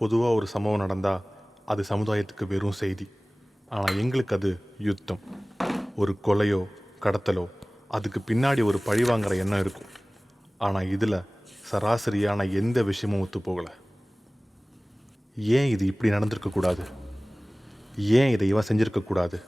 பொதுவாக ஒரு சம்பவம் நடந்தால் அது சமுதாயத்துக்கு வெறும் செய்தி. ஆனால் எங்களுக்கு அது யுத்தம். ஒரு கொலையோ கடத்தலோ அதுக்கு பின்னாடி ஒரு பழிவாங்கிற எண்ணம் இருக்கும். ஆனால் இதில் சராசரியான எந்த விஷயமும் ஒத்து போகலை. ஏன் இது இப்படி நடந்திருக்கக்கூடாது? ஏன் இதை இவன் செஞ்சுருக்கக்கூடாது?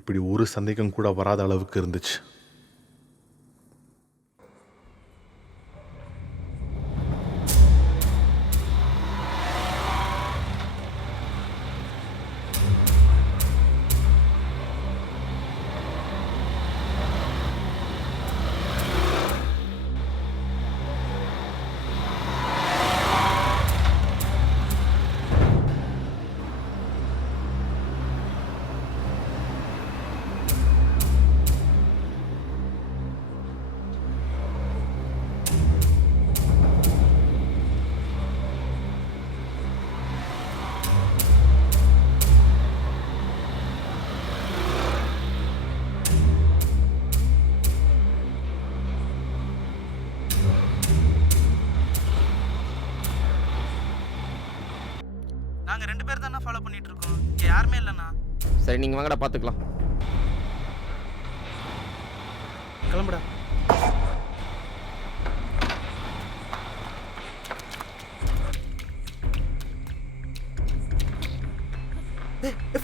இப்படி ஒரு சந்தேகம் கூட வராத அளவுக்கு இருந்துச்சு. நாங்கள் 2 பேர் தானே ஃபாலோ பண்ணிட்டு இருக்கோம். இங்கே யாருமே இல்லைண்ணா. சரி நீங்கள் வாங்கடா பார்த்துக்கலாம். கிளம்புடா.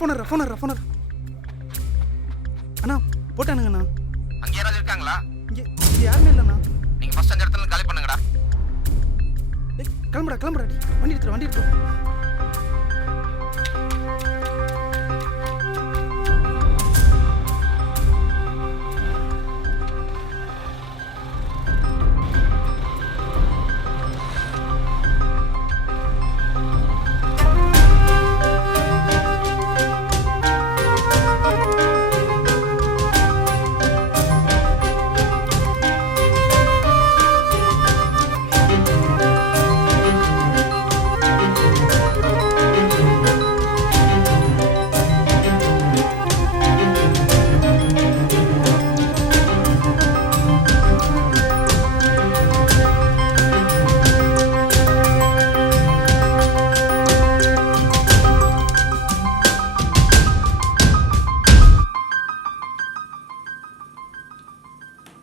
ஃபோனர் அண்ணா போட்டானுங்கண்ணா. அங்கே யாராவது இருக்காங்களா? இங்கே யாருமே இல்லைண்ணா. நீங்கள் ஃபஸ்ட் அந்த இடத்துல காலி பண்ணுங்கடா. கிளம்புடா டி. வண்டி எடுத்துரு.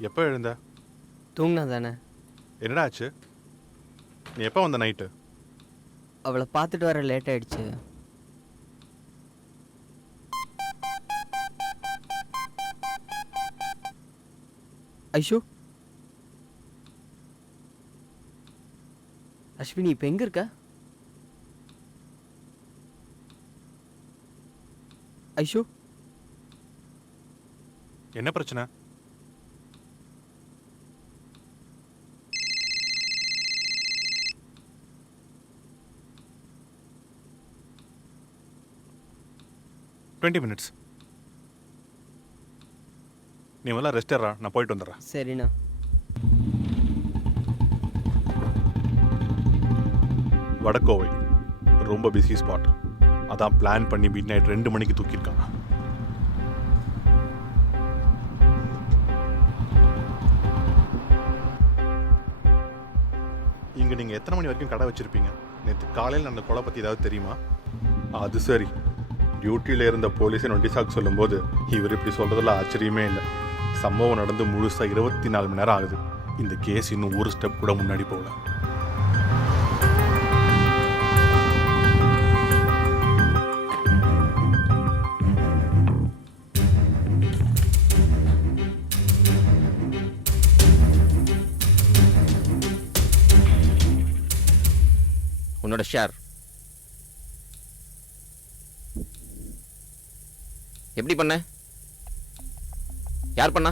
எப்போ எழுந்த? தூங்கினா தானே. என்னடா ஆச்சு? நீ எப்போ வந்த நைட்டு? அவளை பார்த்துட்டு வர லேட் ஆயிடுச்சு. ஐஷு, அஸ்வினி இப்போ எங்கே இருக்க? ஐஷு, என்ன பிரச்சனை? மினிட்ஸ். நீ முதல்ல ரெஸ்ட் ஏறா, நான் போயிட்டு வந்துடுறேன். சரிண்ணா. வடக்கோவை ரொம்ப பிஸி ஸ்பாட். அதான் பிளான் பண்ணி மிட் நைட் 2 மணிக்கு தூக்கியிருக்காங்க. இங்கே நீங்கள் எத்தனை மணி வரைக்கும் கடை வச்சுருப்பீங்க? நேற்று காலையில் அந்த கொலை பற்றி ஏதாவது தெரியுமா? அது சரி, டியூட்டியில் இருந்த போலீஸை நொண்டிசாக்கு சொல்லும்போது இவர் இப்படி சொல்கிறதுல ஆச்சரியமே இல்லை. சம்பவம் நடந்து முழுசாக 24 மணி நேரம் ஆகுது. இந்த கேஸ் இன்னும் ஒரு ஸ்டெப் கூட முன்னாடி போகல. உன்னோட ஷேர் எப்படி பண்ண? யார் பண்ணா?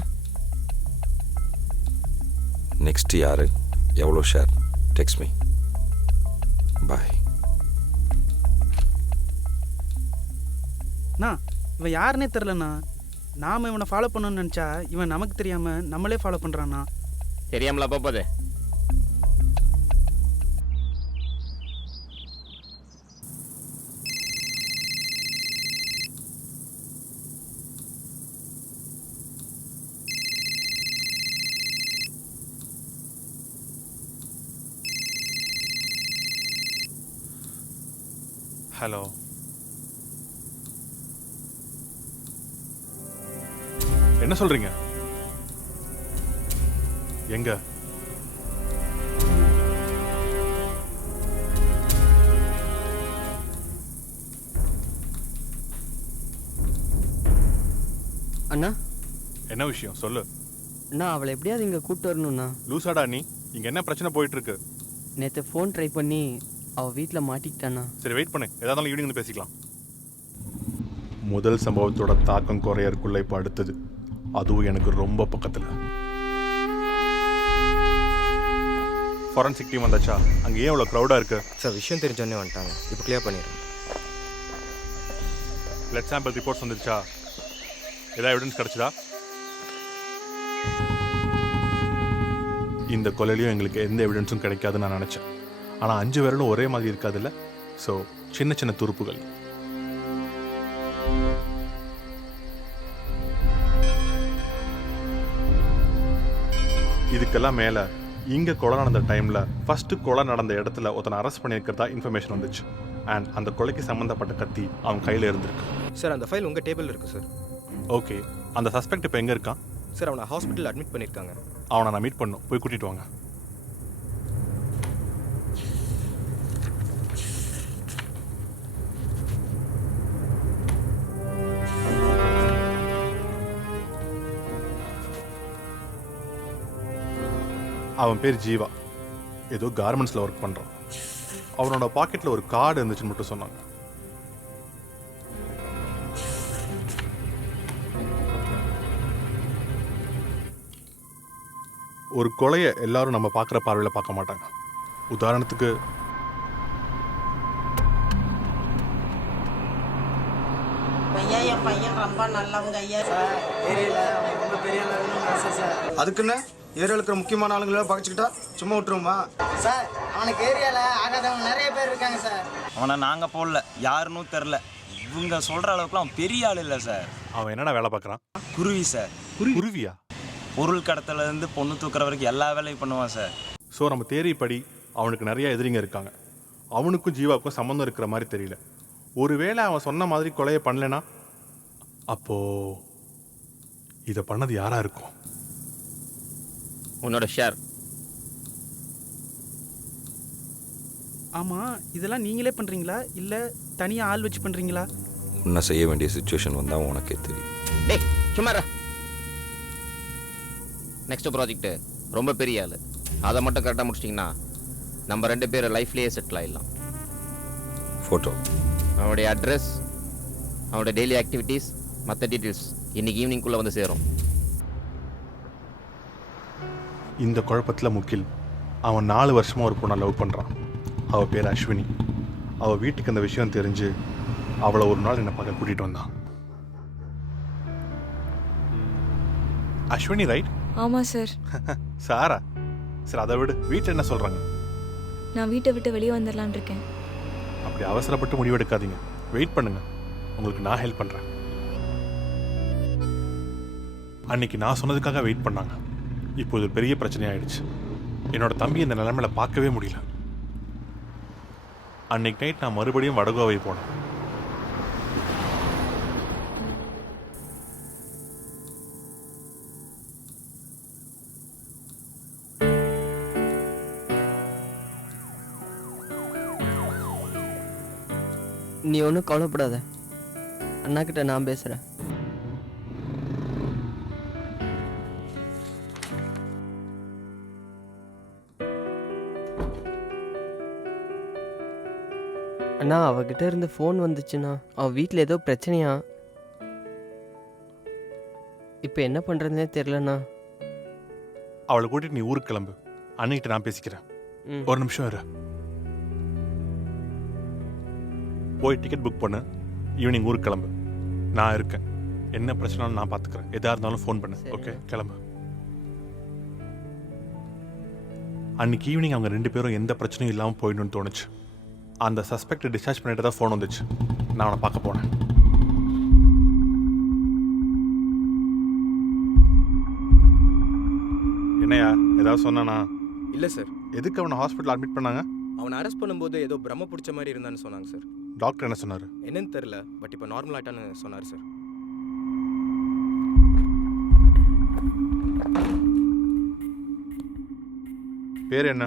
நெக்ஸ்ட் யாரு, எவ்வளோ ஷேர், டெக்ஸ்ட் மீ. பாய். அண்ணா இவன் யாருன்னே தெரிலண்ணா. நாம் இவனை ஃபாலோ பண்ணணும்னு நினச்சா இவன் நமக்கு தெரியாமல் நம்மளே ஃபாலோ பண்ணுறான்னா. தெரியாமலா போகுது? ஹலோ. என்ன சொல்றீங்க? எங்க? அண்ணா என்ன விஷயம் சொல்லு. அண்ணா அவளை எப்படியாவது இங்கே கூப்பிட்டு வரணும்ண்ணா. லூசாடா நீ? இங்க என்ன பிரச்சனை போயிட்டு இருக்கு? நேற்று ஃபோன் ட்ரை பண்ணி அவள் வீட்டில் மாட்டிக்கிட்டாண்ணா. சரி வெயிட் பண்ணு, ஏதாவது ஈவினிங் வந்து பேசிக்கலாம். முதல் சம்பவத்தோட தாக்கம் குறையறக்குள்ள இப்போ அடுத்தது, அதுவும் எனக்கு ரொம்ப பக்கத்தில். ஃபாரன்சிக் டீம் வந்தாச்சா? அங்கே ஏன் இவ்வளோ க்ரௌடாக இருக்கு? சார் விஷயம் தெரிஞ்சோடனே வந்துட்டாங்க. இப்போ கிளியர் பண்ணிடுறோம். பிளட் சாம்பிள் ரிப்போர்ட்ஸ் வந்துருச்சா? ஏதாவது எவிடன்ஸ் கிடச்சிதா? இந்த கொலையிலையும் எங்களுக்கு எந்த எவிடன்ஸும் கிடைக்காதுன்னு நான் நினச்சேன். ஆனால் 5 விரலும் ஒரே மாதிரி இருக்காதுல்ல. ஸோ சின்ன சின்ன துருப்புகள். இதுக்கெல்லாம் மேலே இங்கே கொலை நடந்த டைமில் ஃபஸ்ட்டு கொலை நடந்த இடத்துல ஒருத்தனை அரெஸ்ட் பண்ணியிருக்கிறதா இன்ஃபர்மேஷன் வந்துச்சு. அண்ட் அந்த கொலைக்கு சம்மந்தப்பட்ட கத்தி அவன் கையில் இருந்திருக்கு. சார் அந்த ஃபைல் உங்கள் டேபிள் இருக்குது சார். ஓகே, அந்த சஸ்பெக்ட் இப்போ எங்கே இருக்கான்? சார் அவனை ஹாஸ்பிட்டல் அட்மிட் பண்ணியிருக்காங்க. அவனை நான் மீட் பண்ணும், போய் கூட்டிகிட்டு வாங்க. அவன் பேர் ஜீவா, ஏதோ கார்மெண்ட்ஸில் ஒர்க் பண்ணுறான். அவனோட பாக்கெட்டில் ஒரு கார்டு இருந்துச்சுன்னு மட்டும் சொன்னாங்க. ஒரு கொலையை எல்லாரும் நம்ம பார்க்குற பார்வையில் பார்க்க மாட்டாங்க. உதாரணத்துக்கு ஐயா என் பையன் ரொம்ப நல்லவங்க ஐயா. அதுக்குன்னு ஏரியாவில் இருக்கிற முக்கியமான ஆளுங்களை பகைச்சிக்கிட்டா சும்மா விட்டுருவோமா சார்? அவனுக்கு ஏரியாவில் ஆகாதவங்க நிறைய பேர் இருக்காங்க சார். அவனை நாங்கள் போடல, யாருன்னு தெரில. இவங்க சொல்கிற அளவுக்குலாம் அவன் பெரிய ஆள் இல்லை சார். அவன் என்னடா வேலை பார்க்குறான்? குருவி சார். குருவியா? பொருள் கடத்தலேருந்து பொண்ணு தூக்குற வரைக்கும் எல்லா வேலையும் பண்ணுவான் சார். ஸோ நம்ம தேரி படி அவனுக்கு நிறைய எதிரிங்க இருக்காங்க. அவனுக்கும் ஜீவாவுக்கும் சம்மந்தம் இருக்கிற மாதிரி தெரியல. ஒருவேளை அவன் சொன்ன மாதிரி கொலையை பண்ணலனா அப்போ இதை பண்ணது யாரா இருக்கும்? உன்னோட ஷேர். ஆமாம், இதெல்லாம் நீங்களே பண்ணுறீங்களா இல்லை தனியாக ஆள் வச்சு பண்ணுறீங்களா? உன்னை செய்ய வேண்டிய சுச்சுவேஷன் வந்தால் உனக்கே தெரியும். டேய் சும்மாரா. நெக்ஸ்ட் ப்ராஜெக்ட்டு ரொம்ப பெரிய ஆள். அதை மட்டும் கரெக்டாக முடிச்சிட்டிங்கன்னா நம்ம 2 பேர் லைஃப்லேயே செட்டில் ஆகிடலாம். ஃபோட்டோ, அவனுடைய அட்ரஸ், அவனுடைய டெய்லி ஆக்டிவிட்டீஸ், மற்ற டீட்டெயில்ஸ் இன்னைக்கு ஈவினிங்குள்ளே வந்து சேரும். இந்த குழப்பத்தில் முக்கில் அவன் 4 வருஷமாக ஒரு பொண்ணை லவ் பண்ணுறான். அவள் பேர் அஸ்வினி. அவள் வீட்டுக்கு அந்த விஷயம் தெரிஞ்சு அவளை ஒரு நாள் என்னை பார்க்க கூட்டிகிட்டு வந்தான். அஸ்வினி ரைட்? ஆமாம் சார். சாரா? சார் அதை விடு, வீட்டில் என்ன சொல்கிறாங்க? நான் வீட்டை விட்டு வெளியே வந்துடலான் இருக்கேன். அப்படி அவசரப்பட்டு முடிவெடுக்காதீங்க, வெயிட் பண்ணுங்க, உங்களுக்கு நான் ஹெல்ப் பண்ணுறேன். அன்னைக்கு நான் சொன்னதுக்காக வெயிட் பண்ணாங்க. இப்போ இது பெரிய பிரச்சனையாயிடுச்சு. என்னோட தம்பி இந்த நிலைமையில பார்க்கவே முடியல. அன்னைக்கு நைட் நான் மறுபடியும் வடகோவை போனேன். நீ ஒன்றும் கவலைப்படாத, அண்ணா கிட்ட நான் பேசுகிறேன். அண்ணா அவகிட்ட இருந்து ஃபோன் வந்துச்சுண்ணா. அவள் வீட்டில் ஏதோ பிரச்சனையா. இப்போ என்ன பண்ணுறதுனே தெரிலண்ணா. அவளை கூட்டிட்டு நீ ஊருக்கு கிளம்பு, அன்னைக்கிட்ட நான் பேசிக்கிறேன். ஒரு நிமிஷம் இரு. போய் டிக்கெட் புக் பண்ணு, ஈவினிங் ஊருக்கு கிளம்பு. நான் இருக்கேன், என்ன பிரச்சனைனாலும் நான் பார்த்துக்கிறேன். எதாக இருந்தாலும் ஃபோன் பண்ணு. ஓகே, கிளம்பு. அன்னைக்கு ஈவினிங் அவங்க 2 பேரும் எந்த பிரச்சனையும் இல்லாமல் போயிடணும்னு தோணுச்சு. அந்த சஸ்பெக்டை டிஸ்சார்ஜ் பண்ணிட்டு தான் ஃபோன் வந்துச்சு. நான் அவனை பார்க்க போனேன். என்னையா ஏதாவது சொன்னானா? இல்லை சார். எதுக்கு அவனை ஹாஸ்பிட்டல் அட்மிட் பண்ணாங்க? அவனை அரெஸ்ட் பண்ணும்போது ஏதோ பிரம்ம பிடிச்ச மாதிரி இருந்தான்னு சொன்னாங்க சார். டாக்டர் என்ன சொன்னார்? என்னன்னு தெரில, பட் இப்போ நார்மல் ஆயிட்டான்னு சொன்னார் சார். பேர் என்ன?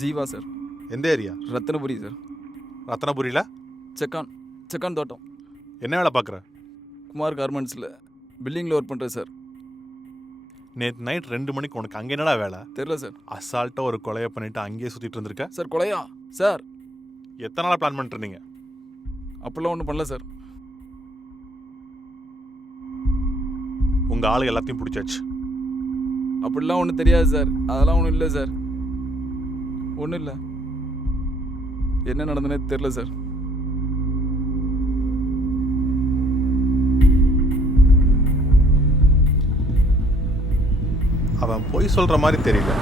ஜீவா சார். எந்த ஏரியா? ரத்னபுரி சார். ரத்னபுரியில் செக்கான் தோட்டம். என்ன வேலை பார்க்குற? குமார் கார்மெண்ட்ஸில் பில்டிங்கில் ஒர்க் பண்ணுறேன் சார். நேற்று நைட் 2 மணிக்கு உனக்கு அங்கே என்னடா வேலை? தெரில சார். அசால்ட்டாக ஒரு கொலையை பண்ணிவிட்டு அங்கேயே சுற்றிட்டு இருந்திருக்க சார். கொலையா சார்? எத்தனை நாளாக பிளான் பண்ணிட்டு இருந்தீங்க? அப்படிலாம் ஒன்றும் பண்ணல சார். உங்கள் ஆளு எல்லாத்தையும் பிடிச்சாச்சு. அப்படிலாம் ஒன்றும் தெரியாது சார். அதெல்லாம் ஒன்றும் இல்லை சார். ஒன்றும் இல்லை. என்ன நடந்தனே தெரில சார். அவன் பொய் சொல்கிற மாதிரி தெரியல.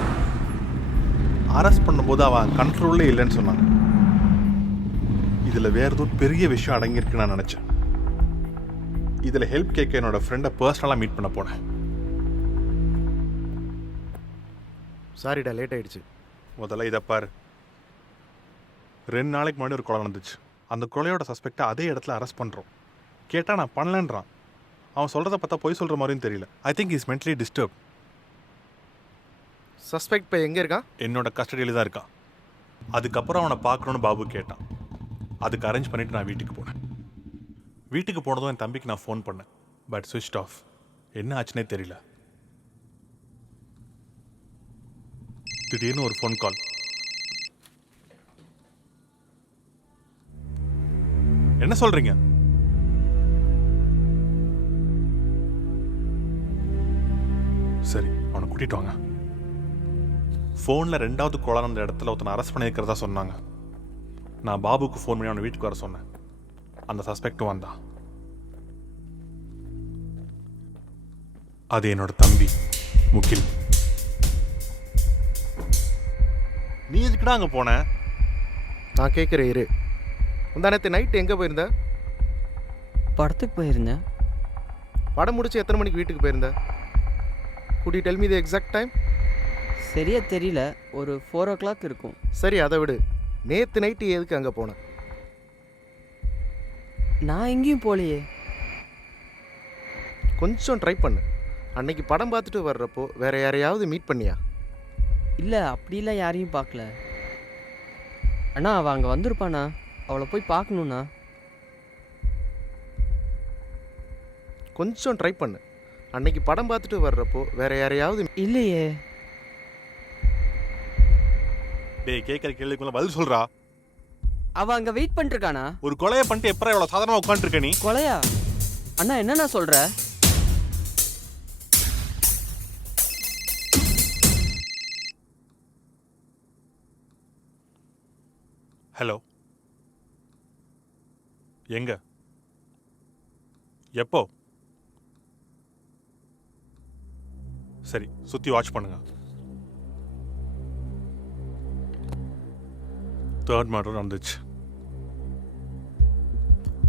அரெஸ்ட் பண்ணும்போது அவன் கண்ட்ரோல்லே இல்லைன்னு சொன்னான். இதில் வேறு ஏதோ பெரிய விஷயம் அடங்கியிருக்குன்னு நான் நினச்சேன். இதில் ஹெல்ப் கேட்க என்னோட ஃப்ரெண்டை பர்சனலாக மீட் பண்ண போனேன். சாரிடா, லேட் ஆயிடுச்சு. முதல்ல இதை பாரு. 2 நாளைக்கு முன்னாடி ஒரு கொலை நடந்துச்சு. அந்த கொலையோட சஸ்பெக்டை அதே இடத்துல அரெஸ்ட் பண்ணுறோம். கேட்டால் நான் பண்ணலன்றான். அவன் சொல்கிறத பார்த்தா பொய் சொல்கிற மாதிரியும் தெரியல. I think is mentally disturb. Suspect இப்போ எங்கே இருக்கான்? என்னோட கஸ்டடியில் தான் இருக்கான். அதுக்கப்புறம் அவனை பார்க்கணுன்னு பாபு கேட்டான். அதுக்கு அரேஞ்ச் பண்ணிவிட்டு நான் வீட்டுக்கு போனேன். வீட்டுக்கு போனதும் என் தம்பிக்கு நான் ஃபோன் பண்ணேன். பட் ஸ்விட்ச் ஆஃப். என்ன ஆச்சுன்னே தெரியல. திடீர்னு ஒரு ஃபோன் கால். என்ன சொல்றீங்க? சரி, அவனை கூட்டிட்டு வாங்க. ஃபோனில் 2வது கொலை நடந்த இடத்துல ஒருத்தனை அரெஸ்ட் பண்ணியிருக்கிறதா சொன்னாங்க. நான் பாபுக்கு ஃபோன் பண்ணி அவனை வீட்டுக்கு வர சொன்னேன். அந்த சஸ்பெக்டும் வந்தான். அது என்னோட தம்பி முகில். நீ எதுக்குடா அங்கே போன? நான் கேட்குறேன் இரு. முந்தானத்து நைட்டு எங்கே போயிருந்த? படத்துக்கு போயிருந்தேன். படம் முடிச்சு எத்தனை மணிக்கு வீட்டுக்கு போயிருந்த? Good you tell me the exact time? சரியா தெரியல. ஒரு 4 o'clock இருக்கும். சரி, அதை விடு. நேற்று நைட்டு எதுக்கு அங்கே போனேன்? நான் எங்கேயும் போகலையே. கொஞ்சம் ட்ரை பண்ணு. அன்னைக்கு படம் பார்த்துட்டு வர்றப்போ வேற யாரையாவது மீட் பண்ணியா? இல்லை, அப்படிலாம் யாரையும் பார்க்கல. அண்ணா, அவள் அங்கே வந்திருப்பாண்ணா. அவளை போய் பார்க்கணுண்ணா. கொஞ்சம் ட்ரை பண்ணு. அன்னைக்கு படம் பார்த்துட்டு வர்றப்போ வேற யாரையாவது இல்லையே. டேய், கேட்குற கேள்விக்குள்ள பதில் சொல்றா. அவள் அங்கே வெயிட் பண்ணிருக்கானா? ஒரு கொலையை பண்ணிட்டு எப்பறம் இவ்வளோ சாதாரணமாக உட்காந்துருக்க நீ? கொலையா? அண்ணா, என்னண்ணா சொல்கிற? ஹலோ, எங்க? எப்போ? சரி, சுற்றி வாட்ச் பண்ணுங்க. 3rd மர்டர் நடந்துச்சு.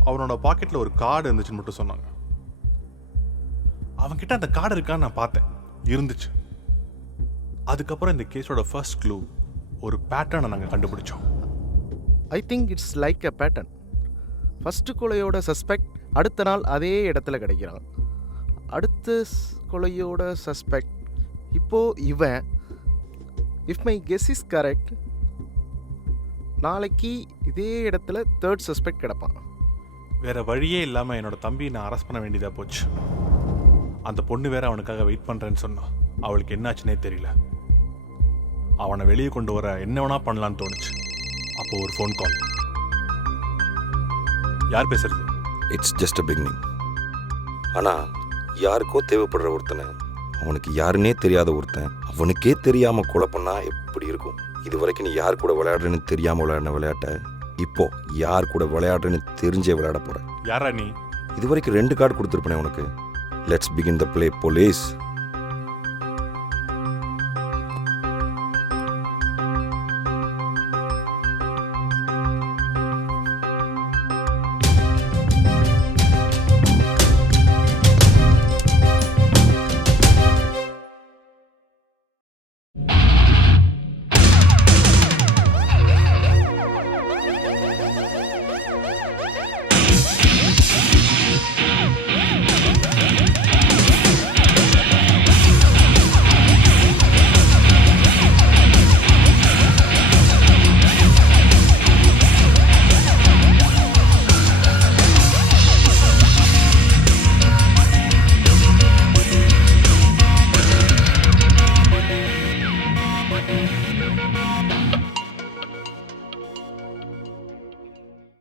அவனோட பாக்கெட்டில் ஒரு கார்டு இருந்துச்சுன்னு மட்டும் சொன்னாங்க. அவன்கிட்ட அந்த கார்டு இருக்கான்னு நான் பார்த்தேன். இருந்துச்சு. அதுக்கப்புறம் இந்த கேஸோட ஃபர்ஸ்ட் க்ளூ ஒரு பேட்டர்னை நாங்கள் கண்டுபிடிச்சோம். I think it's like a pattern. First கொலையோட சஸ்பெக்ட் அடுத்த நாள் அதே இடத்துல கிடைக்கிறான். அடுத்த கொலையோட சஸ்பெக்ட் இப்போது இவன். If my guess is correct, நாளைக்கு இதே இடத்துல 3rd சஸ்பெக்ட் கிடப்பான். வேற வழியே இல்லாமல் என்னோட தம்பி நான் அரெஸ்ட் பண்ண வேண்டியதாக போச்சு. அந்த பொண்ணு வேற அவனுக்காக வெயிட் பண்ணுறேன்னு சொன்னான். அவளுக்கு என்னாச்சுன்னே தெரியல. அவனை வெளியே கொண்டு வர என்ன வேணா பண்ணலான்னு தோணுச்சு. அப்போ ஒரு ஃபோன் கால். யார் பேசுறது? It's just a beginning. ஆனால் யாருக்கோ தேவைப்படுற ஒருத்தனை, அவனுக்கு யாருன்னே தெரியாத ஒருத்தன் அவனுக்கே தெரியாமல் கொலை பண்ணால் எப்படி இருக்கும்? இது வரைக்கும் நீ யார் கூட விளையாடுறேன்னு தெரியாமல் விளையாடின விளையாட்டை இப்போ யார் கூட விளையாடுறேன்னு தெரிஞ்சே விளையாட போகிறேன். யாரா நீ? இது வரைக்கும் 2 கார்டு கொடுத்துருப்பேனே உனக்கு. Let's begin the play police.